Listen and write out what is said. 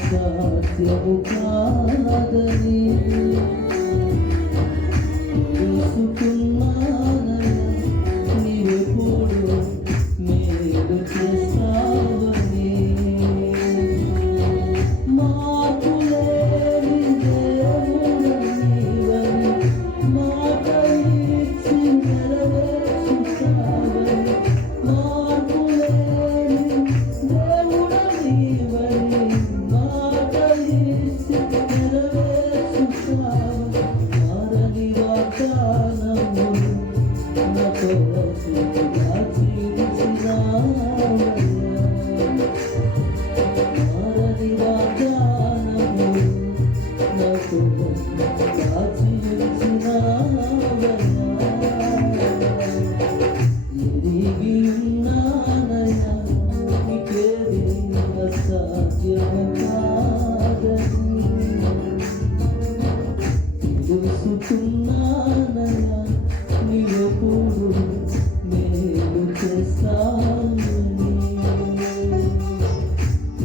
సాధ్యము కాదని తెలుసుకున్నానయ్యా నీవెప్పుడు నేను చేస్తా.